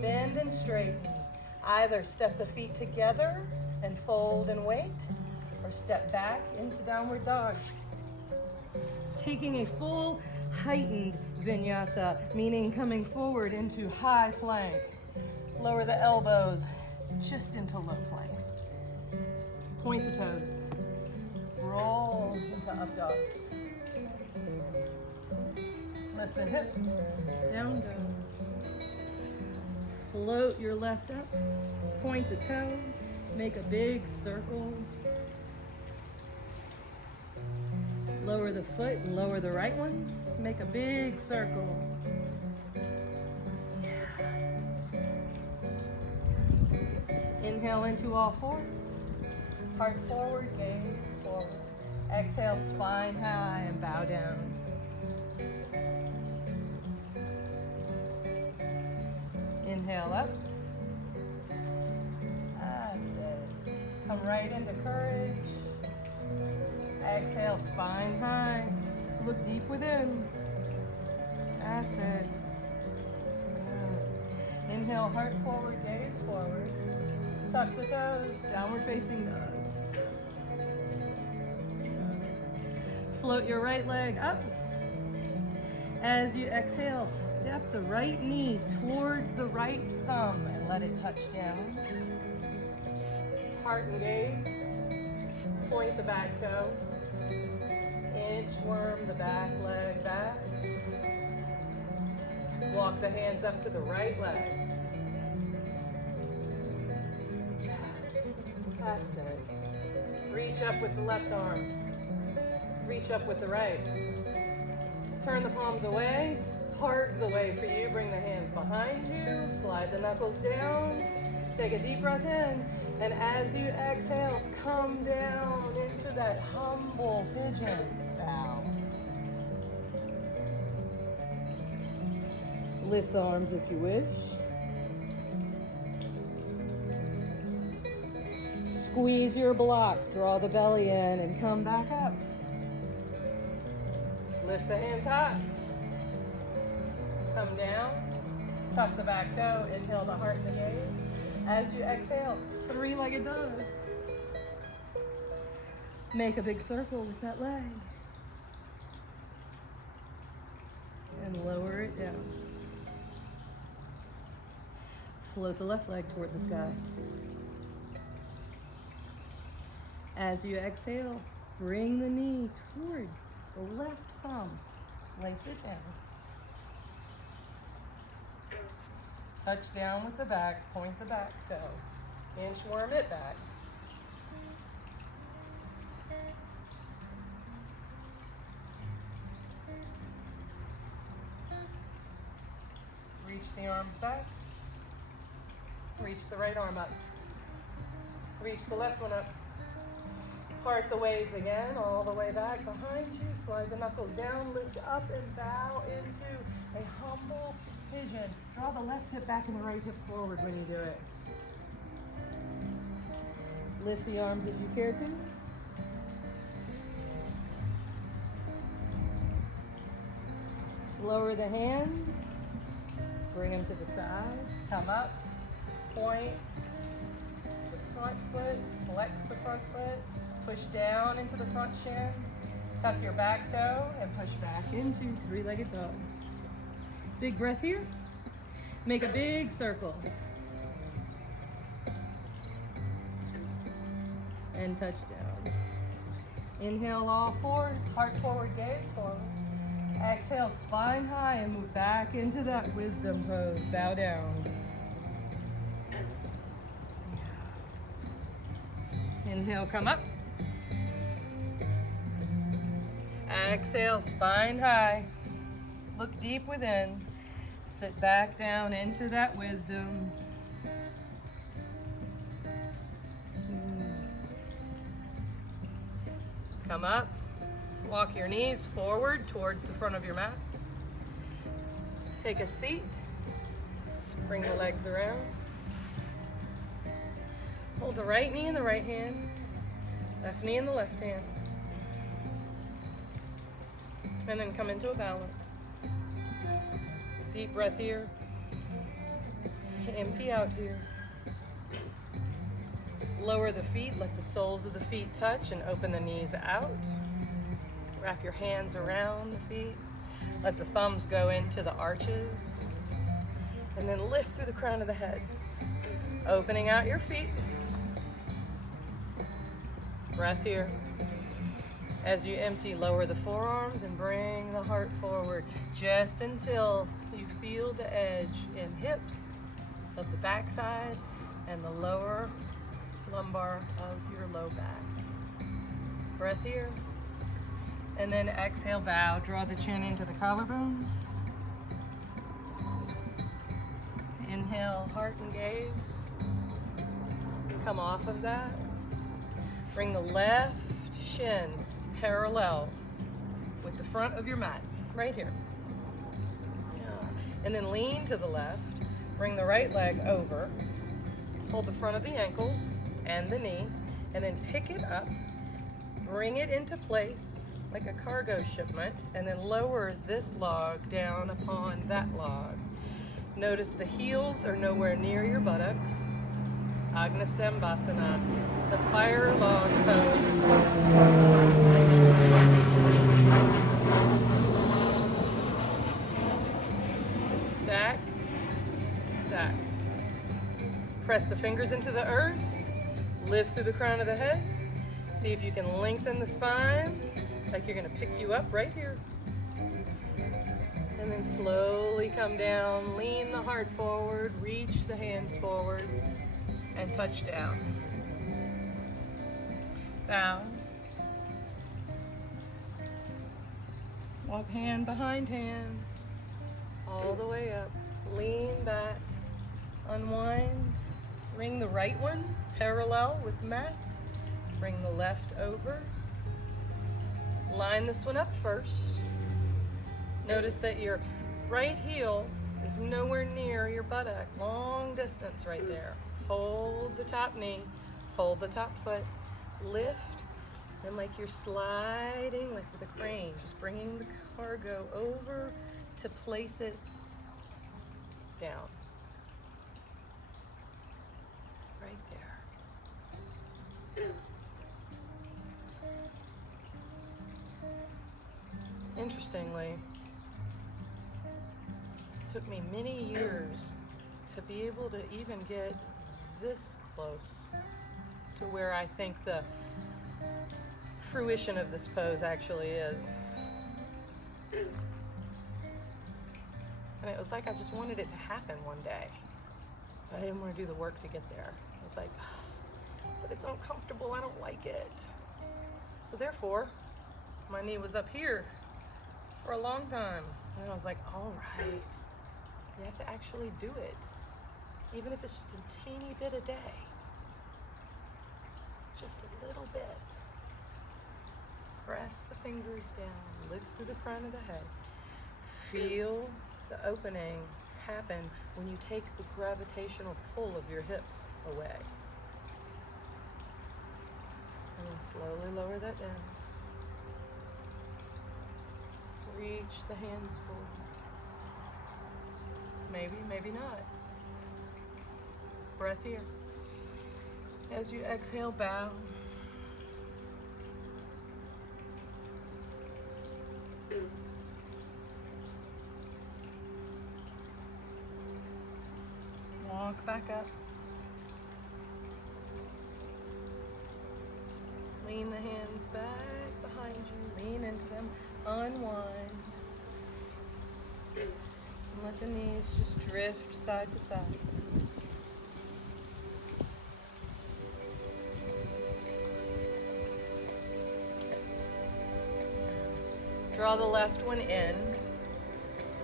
Bend and straighten. Either step the feet together and fold and wait, or step back into downward dog. Taking a full heightened vinyasa, meaning coming forward into high plank. Lower the elbows just into low plank. Point the toes. Roll into up dog. Lift the hips. Down dog. Float your left up. Point the toe. Make a big circle. Lower the foot and lower the right one. Make a big circle. Inhale into all fours. Heart forward, gaze forward. Exhale, spine high and bow down. Inhale up. That's it. Come right into courage. Exhale, spine high. Look deep within. That's it. Inhale, heart forward, gaze forward. Tuck the toes, downward facing dog. Float your right leg up. As you exhale, step the right knee towards the right thumb and let it touch down. Heart and gaze. Point the back toe. Inchworm the back leg back. Walk the hands up to the right leg. That's it. Reach up with the left arm. Reach up with the right. Turn the palms away. Part the way for you. Bring the hands behind you. Slide the knuckles down. Take a deep breath in. And as you exhale, come down into that humble pigeon bow. Lift the arms if you wish. Squeeze your block, draw the belly in and come back up. Lift the hands high. Come down, tuck the back toe, inhale the heart and the gaze. As you exhale, three-legged dog. Make a big circle with that leg. And lower it down. Float the left leg toward the sky. As you exhale, bring the knee towards the left thumb. Place it down. Touch down with the back, point the back toe. Inchworm it back. Reach the arms back. Reach the right arm up. Reach the left one up. Part the ways again, all the way back behind you. Slide the knuckles down, lift up and bow into a humble pigeon. Draw the left hip back and the right hip forward when you do it. Lift the arms if you care to. Lower the hands. Bring them to the sides. Come up. Point the front foot. Flex the front foot. Push down into the front shin. Tuck your back toe and push back into three-legged dog. Big breath here. Make a big circle. And touch down. Inhale all fours, heart forward, gaze forward. Exhale, spine high and move back into that wisdom pose. Bow down. Inhale, come up. Exhale, spine high. Look deep within. Sit back down into that wisdom. Come up. Walk your knees forward towards the front of your mat. Take a seat. Bring the legs around. Hold the right knee in the right hand. Left knee in the left hand. And then come into a balance. Deep breath here. Empty out here. Lower the feet, let the soles of the feet touch and open the knees out. Wrap your hands around the feet. Let the thumbs go into the arches. And then lift through the crown of the head. Opening out your feet. Breath here. As you empty, lower the forearms and bring the heart forward just until you feel the edge in hips of the backside and the lower lumbar of your low back. Breath here. And then exhale, bow. Draw the chin into the collarbone. Inhale, heart and gaze. Come off of that. Bring the left shin parallel with the front of your mat, right here. Yeah. And then lean to the left. Bring the right leg over. Hold the front of the ankle and the knee, and then pick it up. Bring it into place like a cargo shipment, and then lower this log down upon that log. Notice the heels are nowhere near your buttocks. Agnastambhasana, the fire log pose. Stacked, stacked. Press the fingers into the earth, lift through the crown of the head. See if you can lengthen the spine, like you're gonna pick you up right here. And then slowly come down, lean the heart forward, reach the hands forward, and touch down. Bow. Walk hand behind hand, all the way up. Lean back, unwind. Bring the right one parallel with mat. Bring the left over. Line this one up first. Notice that your right heel is nowhere near your buttock. Long distance right there. Hold the top knee, hold the top foot, lift, and like you're sliding, like with a crane, just bringing the cargo over to place it down. Right there. Interestingly, it took me many years to be able to even get this close to where I think the fruition of this pose actually is. And it was like I just wanted it to happen one day, but I didn't want to do the work to get there. I was like, but it's uncomfortable, I don't like it. So therefore, my knee was up here for a long time. And I was like, all right, you have to actually do it. Even if it's just a teeny bit a day. Just a little bit. Press the fingers down, lift through the crown of the head. Feel the opening happen when you take the gravitational pull of your hips away. And then slowly lower that down. Reach the hands forward. Maybe, maybe not. Breath here. As you exhale, bow. Walk back up. Lean the hands back behind you. Lean into them. Unwind. And let the knees just drift side to side. Draw the left one in.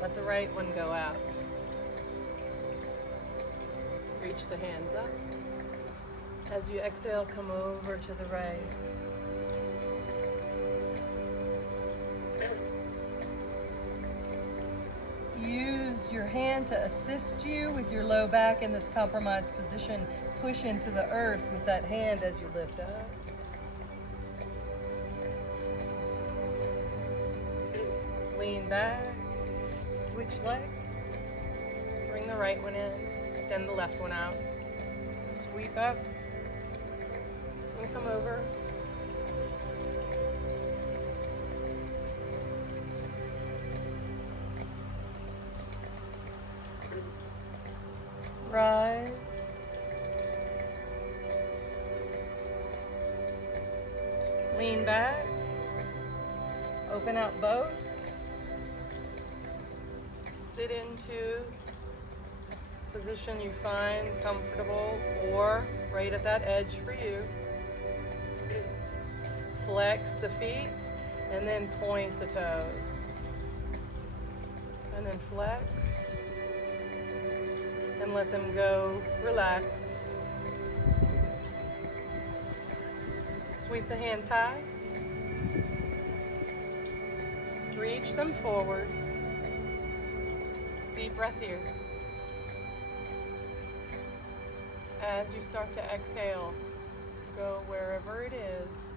Let the right one go out. Reach the hands up. As you exhale, come over to the right. Use your hand to assist you with your low back in this compromised position. Push into the earth with that hand as you lift up. Lean back, switch legs. Bring the right one in, extend the left one out. Sweep up, And come over. Rise. Lean back. Open out both. Sit into position you find comfortable or right at that edge for you. Flex the feet and then point the toes. And then flex and let them go relaxed. Sweep the hands high. Reach them forward. Deep breath here. As you start to exhale, go wherever it is,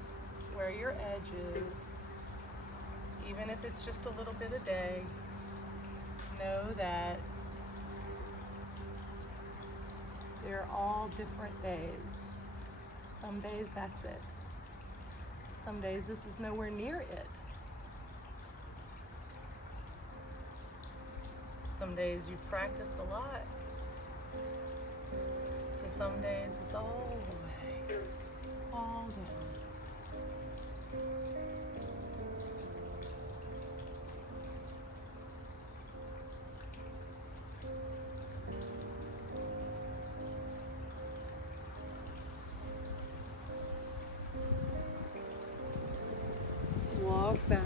where your edge is. Even if it's just a little bit a day, know that they're all different days. Some days that's it. Some days this is nowhere near it. Some days you've practiced a lot. So some days it's all the way, all down. Walk back.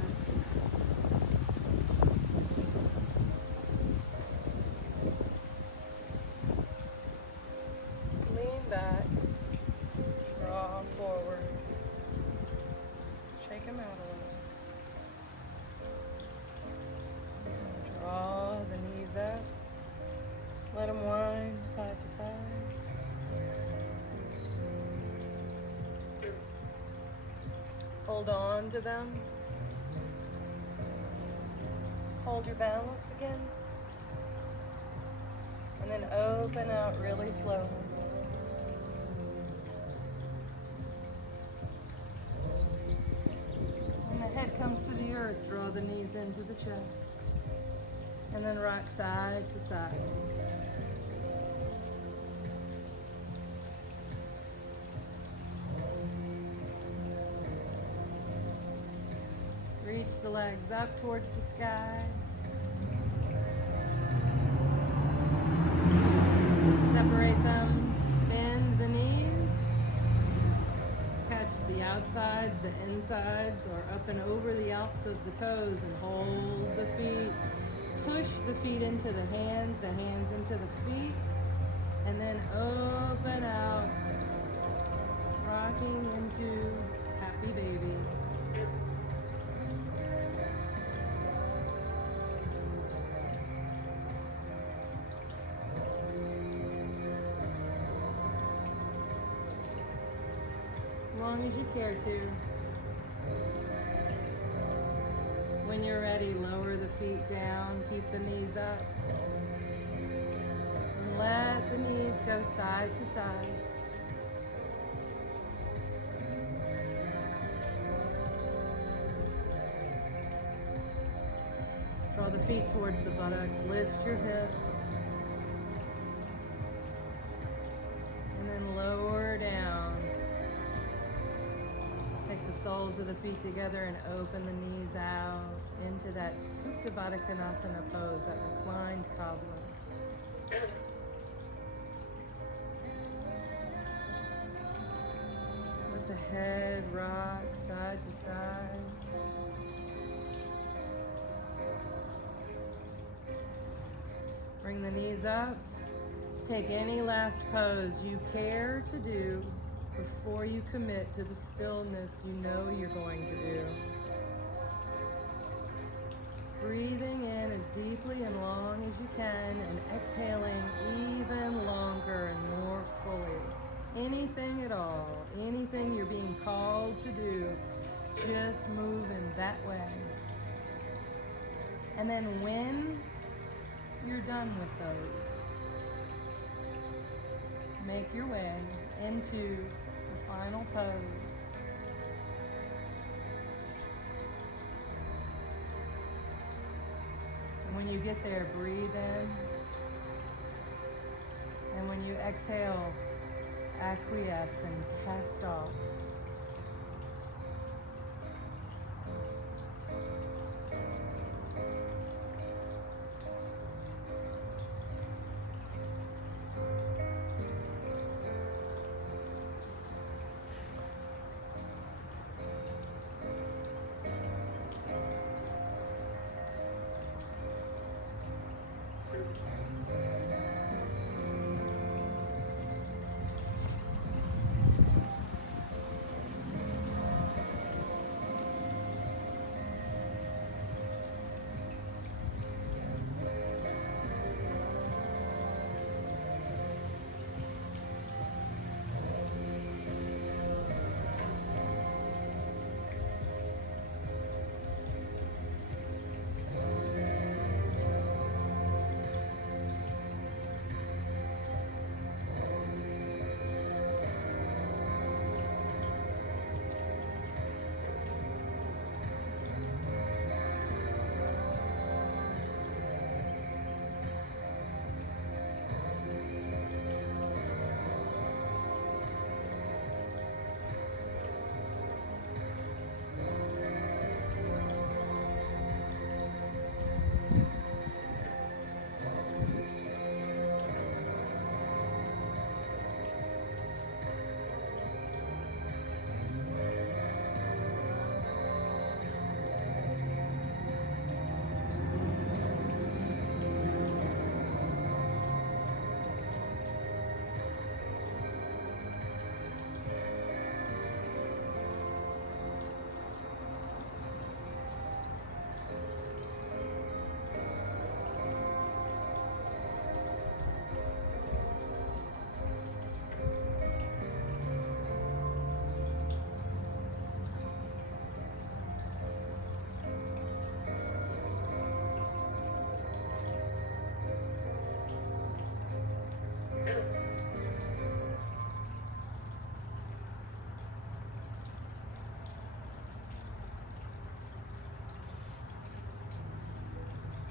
Lean back. Draw forward. Shake them out a little. Draw the knees up. Let them wind side to side. Hold on to them. Hold your balance again. And then open out really slowly. When the head comes to the earth, draw the knees into the chest. And then rock side to side. Reach the legs up towards the sky. Separate them, bend the knees. Catch the outsides, the insides, or up and over the alps of the toes and hold the feet. Push the feet into the hands into the feet, and then open out, rocking into happy baby. As long as you care to. When you're ready, lower the feet down, keep the knees up. And let the knees go side to side. Draw the feet towards the buttocks, lift your hips. And then lower down. Take the soles of the feet together and open the knees out into that Supta Baddha Konasana pose, that reclined cobbler. Let the head rock side to side. Bring the knees up. Take any last pose you care to do before you commit to the stillness you know you're going to do. Breathing in as deeply and long as you can, and exhaling even longer and more fully. Anything at all, anything you're being called to do, just move in that way. And then when you're done with those, make your way into the Final pose. And when you get there, breathe in. And when you exhale, acquiesce and cast off.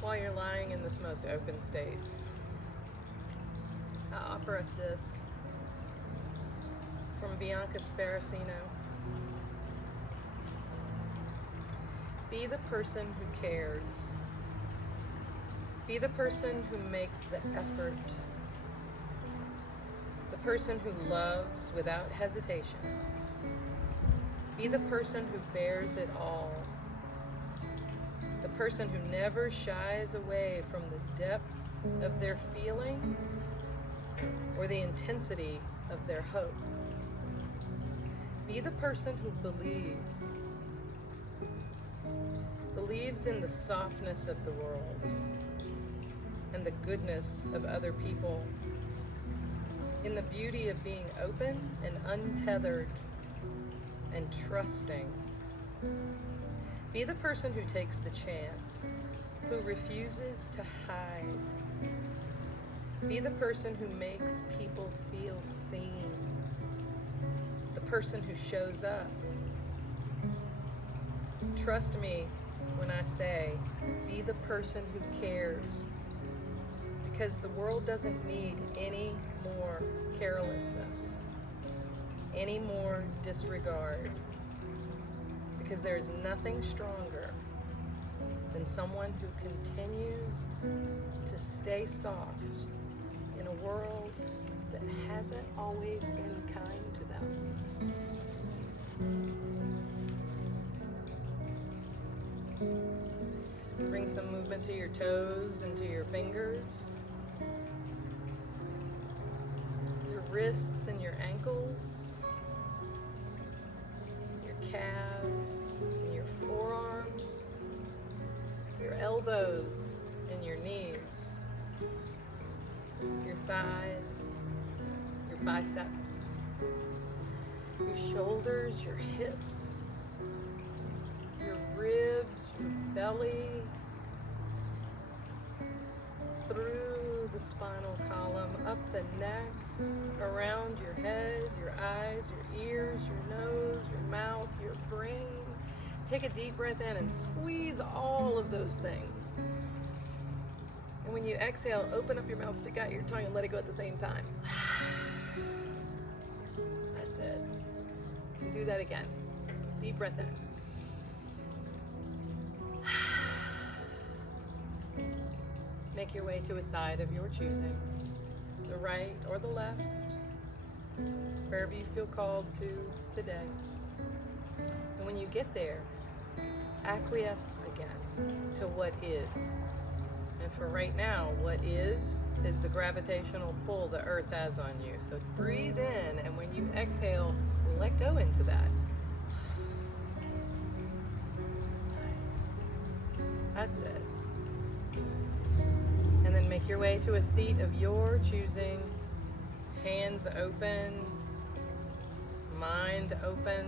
While you're lying in this most open state, I offer us this from Bianca Sparacino. Be the person who cares. Be the person who makes the effort. The person who loves without hesitation. Be the person who bears it all. The person who never shies away from the depth of their feeling or the intensity of their hope. Be the person who believes in the softness of the world and the goodness of other people, in the beauty of being open and untethered and trusting. Be the person who takes the chance, who refuses to hide. Be the person who makes people feel seen, the person who shows up. Trust me when I say, be the person who cares, because the world doesn't need any more carelessness, any more disregard, because there is nothing stronger than someone who continues to stay soft in a world that hasn't always been kind to them. Bring some movement to your toes and to your fingers, your wrists and your ankles, your calves and your forearms, your elbows and your knees, your thighs, your biceps, your shoulders, your hips, your ribs, your belly, through the spinal column, up the neck, around your head, your eyes, your ears, your nose, your mouth, your brain. Take a deep breath in and squeeze all of those things. And when you exhale, open up your mouth, stick out your tongue, and let it go at the same time. That's it. And do that again. Deep breath in. Make your way to a side of your choosing, the right or the left, wherever you feel called to today. And when you get there, acquiesce again to what is. And for right now, what is the gravitational pull the earth has on you. So breathe in, and when you exhale, let go into that. Nice. That's it. And then make your way to a seat of your choosing, hands open, mind open.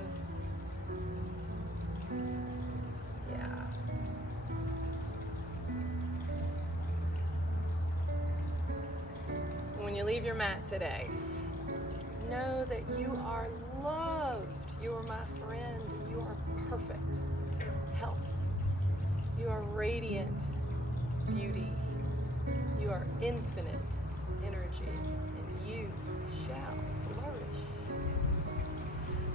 Yeah. When you leave your mat today, know that you are loved. You are my friend. You are perfect health. You are radiant beauty. You are infinite energy, and you shall flourish.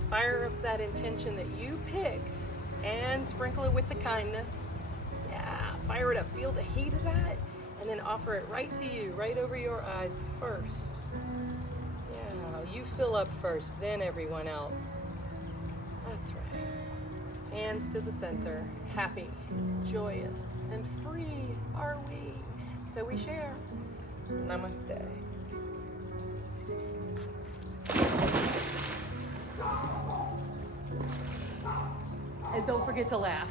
Fire up that intention that you picked and sprinkle it with the kindness. Yeah, fire it up. Feel the heat of that, and then offer it right to you, right over your eyes first. Yeah, you fill up first, then everyone else. That's right. Hands to the center. Happy, joyous, and free are we. So we share. Namaste. And don't forget to laugh.